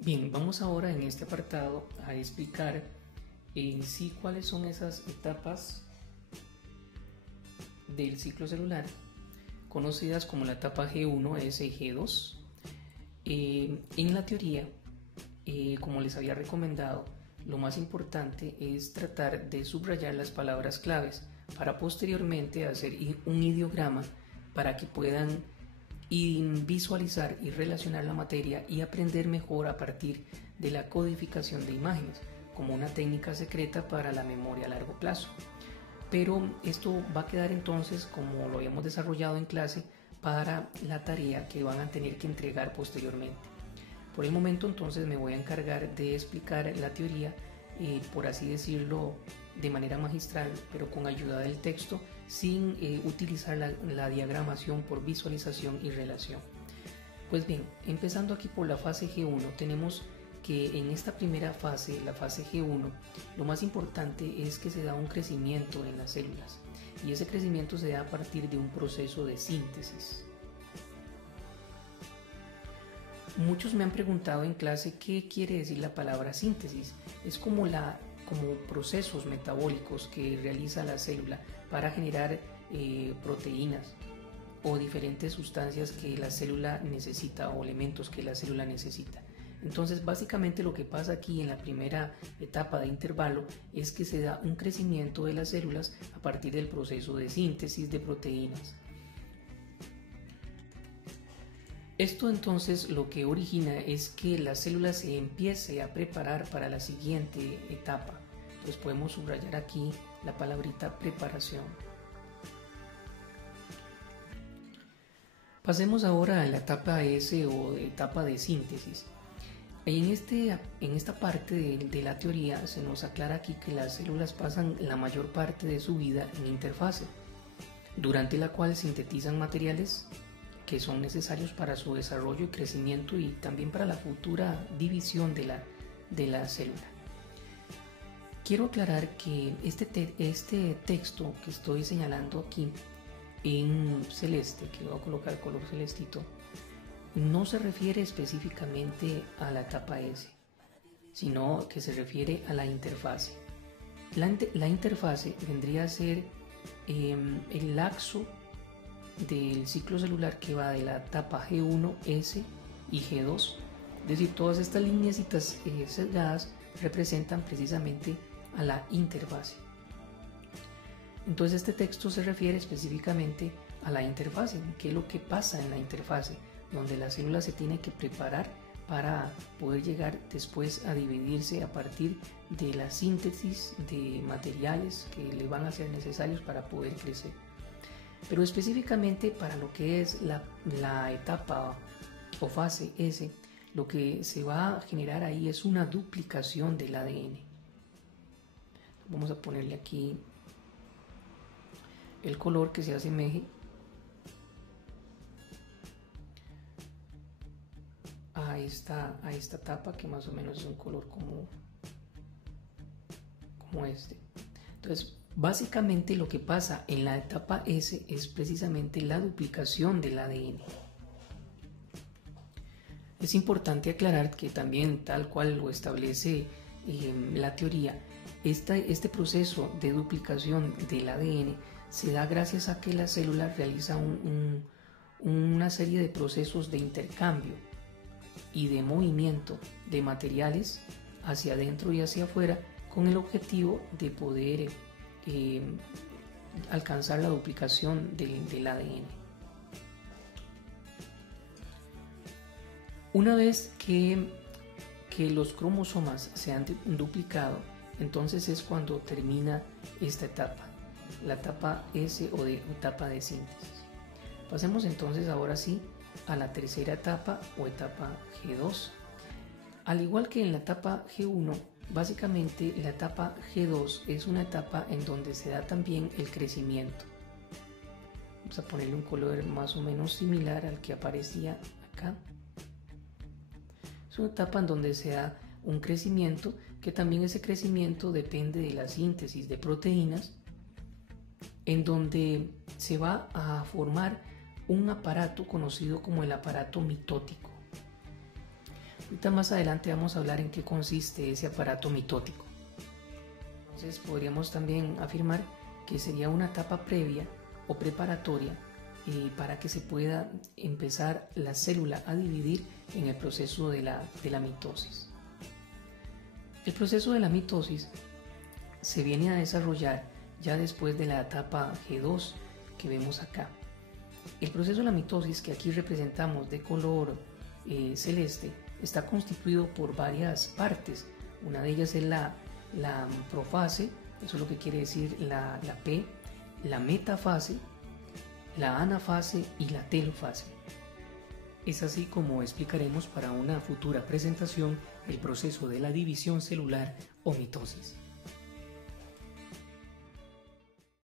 Bien, vamos ahora en este apartado a explicar en sí cuáles son esas etapas del ciclo celular conocidas como la etapa G1, S y G2. En la teoría, como les había recomendado, lo más importante es tratar de subrayar las palabras claves para posteriormente hacer un ideograma para que puedan visualizar y relacionar la materia y aprender mejor a partir de la codificación de imágenes, como una técnica secreta para la memoria a largo plazo. Pero esto va a quedar entonces, como lo habíamos desarrollado en clase, para la tarea que van a tener que entregar posteriormente. Por el momento entonces me voy a encargar de explicar la teoría, por así decirlo, de manera magistral, pero con ayuda del texto, sin utilizar la diagramación por visualización y relación. Pues bien, empezando aquí por la fase G1, tenemos que en esta primera fase, la fase G1, lo más importante es que se da un crecimiento en las células, y ese crecimiento se da a partir de un proceso de síntesis. Muchos me han preguntado en clase qué quiere decir la palabra síntesis. Es como procesos metabólicos que realiza la célula para generar proteínas o diferentes sustancias que la célula necesita o elementos que la célula necesita. Entonces, básicamente lo que pasa aquí en la primera etapa de intervalo es que se da un crecimiento de las células a partir del proceso de síntesis de proteínas. Esto entonces lo que origina es que la célula se empiece a preparar para la siguiente etapa. Entonces podemos subrayar aquí la palabrita preparación. Pasemos ahora a la etapa S o etapa de síntesis. En esta parte de la teoría se nos aclara aquí que las células pasan la mayor parte de su vida en interfase, durante la cual sintetizan materiales que son necesarios para su desarrollo y crecimiento y también para la futura división de la célula. Quiero aclarar que este texto que estoy señalando aquí en celeste, que voy a colocar el color celestito, no se refiere específicamente a la etapa S, sino que se refiere a la interfase. La interfase vendría a ser el laxo del ciclo celular que va de la etapa G1, S y G2, es decir, todas estas lineecitas sesgadas representan precisamente a la interfase. Entonces este texto se refiere específicamente a la interfase, qué es lo que pasa en la interfase, donde la célula se tiene que preparar para poder llegar después a dividirse a partir de la síntesis de materiales que le van a ser necesarios para poder crecer. Pero específicamente para lo que es la etapa o fase S, lo que se va a generar ahí es una duplicación del ADN. Vamos a ponerle aquí el color que se asemeje a esta etapa, que más o menos es un color como este. Entonces, básicamente lo que pasa en la etapa S es precisamente la duplicación del ADN. Es importante aclarar que también, tal cual lo establece la teoría, este proceso de duplicación del ADN se da gracias a que la célula realiza una serie de procesos de intercambio y de movimiento de materiales hacia adentro y hacia afuera con el objetivo de poder alcanzar la duplicación del ADN. Una vez que los cromosomas se han duplicado, entonces es cuando termina esta etapa, la etapa S o de etapa de síntesis. Pasemos entonces ahora sí a la tercera etapa o etapa G2. Al igual que en la etapa G1, básicamente la etapa G2 es una etapa en donde se da también el crecimiento. Vamos a ponerle un color más o menos similar al que aparecía acá. Es una etapa en donde se da un crecimiento, que también ese crecimiento depende de la síntesis de proteínas, en donde se va a formar un aparato conocido como el aparato mitótico. Ahorita más adelante vamos a hablar en qué consiste ese aparato mitótico. Entonces podríamos también afirmar que sería una etapa previa o preparatoria para que se pueda empezar la célula a dividir en el proceso de la mitosis. El proceso de la mitosis se viene a desarrollar ya después de la etapa G2 que vemos acá. El proceso de la mitosis, que aquí representamos de color celeste, está constituido por varias partes. Una de ellas es la profase, eso es lo que quiere decir la P, la metafase, la anafase y la telofase. Es así como explicaremos para una futura presentación el proceso de la división celular o mitosis.